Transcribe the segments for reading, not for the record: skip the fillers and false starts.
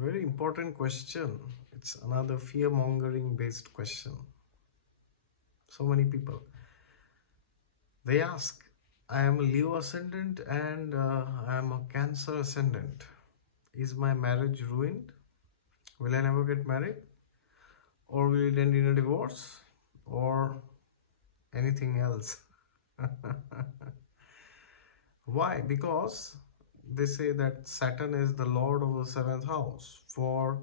Very important question. It's another fear-mongering based question. So many people, they ask, I am a Leo Ascendant and I am a Cancer Ascendant. Is my marriage ruined? Will I never get married? Or will it end in a divorce? Or anything else? Why? Because they say that Saturn is the lord of the seventh house for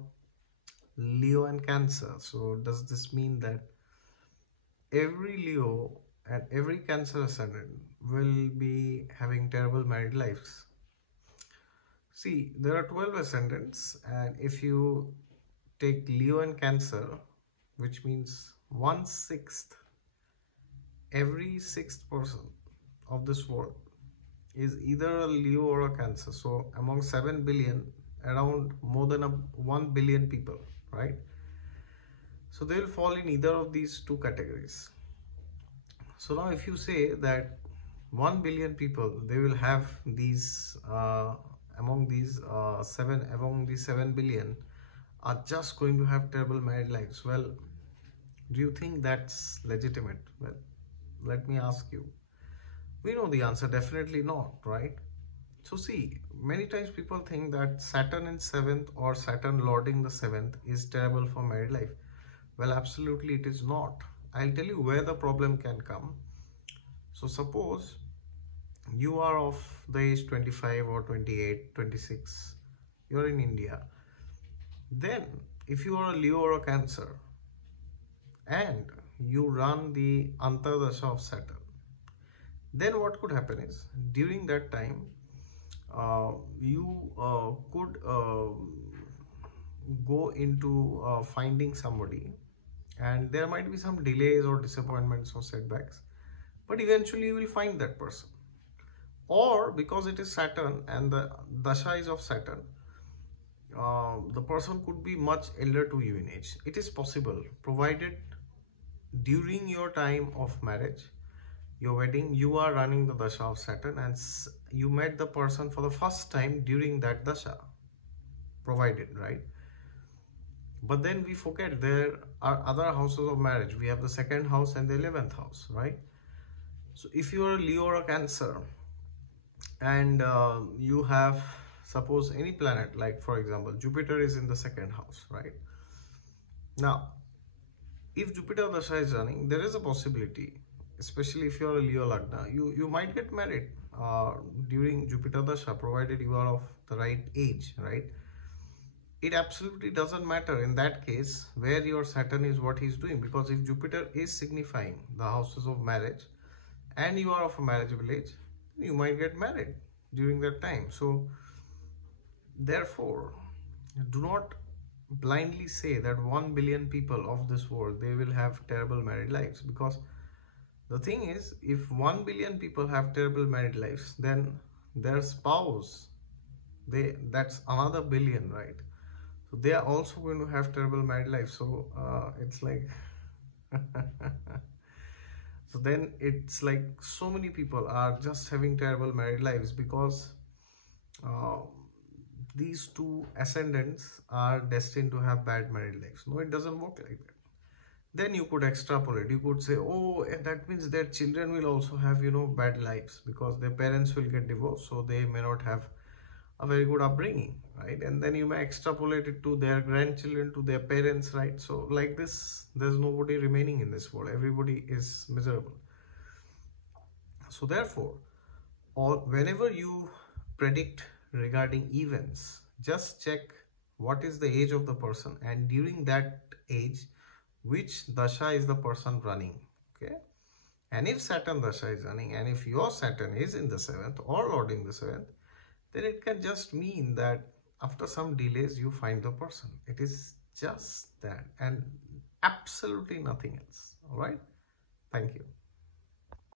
Leo and Cancer. So does this mean that every Leo and every Cancer ascendant will be having terrible married lives? See, there are 12 ascendants, and if you take Leo and Cancer, which means 1/6, every sixth person of this world is either a Leo or a Cancer. So among 7 billion, around more than 1 billion people, right? So they will fall in either of these two categories. So now if you say that 1 billion people, they will have these among these 7 billion are just going to have terrible married lives. Well, do you think that's legitimate? Well, let me ask you. We know the answer, definitely not, right? So see, many times people think that Saturn in 7th or Saturn lording the 7th is terrible for married life. Well, absolutely it is not. I'll tell you where the problem can come. So suppose you are of the age 25 or 28, 26, you're in India. Then if you are a Leo or a Cancer and you run the Antardasha of Saturn, then what could happen is during that time you could go into finding somebody, and there might be some delays or disappointments or setbacks, but eventually you will find that person. Or because it is Saturn and the dasha is of Saturn, the person could be much elder to you in age. It is possible, provided during your time of marriage, your wedding, you are running the dasha of Saturn and you met the person for the first time during that dasha, provided, right? But then we forget there are other houses of marriage. We have the second house and the 11th house, right? So if you are a Leo or a Cancer and you have, suppose, any planet, like for example Jupiter is in the second house, right? Now if Jupiter dasha is running, there is a possibility, especially if you are a Leo Lagna, you might get married during Jupiter dasha, provided you are of the right age, right? It absolutely doesn't matter in that case where your Saturn is, what he's doing, because if Jupiter is signifying the houses of marriage and you are of a marriageable age, you might get married during that time. So therefore, do not blindly say that 1 billion people of this world, they will have terrible married lives, because the thing is, if 1 billion people have terrible married lives, then their spouse, that's another billion, right? So they are also going to have terrible married life. So it's like so then it's like so many people are just having terrible married lives because these two ascendants are destined to have bad married lives. No, it doesn't work like that. Then you could extrapolate. You could say, oh, that means their children will also have, bad lives because their parents will get divorced, so they may not have a very good upbringing, right? And then you may extrapolate it to their grandchildren, to their parents, right? So like this, there's nobody remaining in this world. Everybody is miserable. So therefore, whenever you predict regarding events, just check what is the age of the person, and during that age, which dasha is the person running, okay? And if Saturn dasha is running, and if your Saturn is in the 7th or lording the 7th, then it can just mean that after some delays you find the person. It is just that and absolutely nothing else. All right, thank you.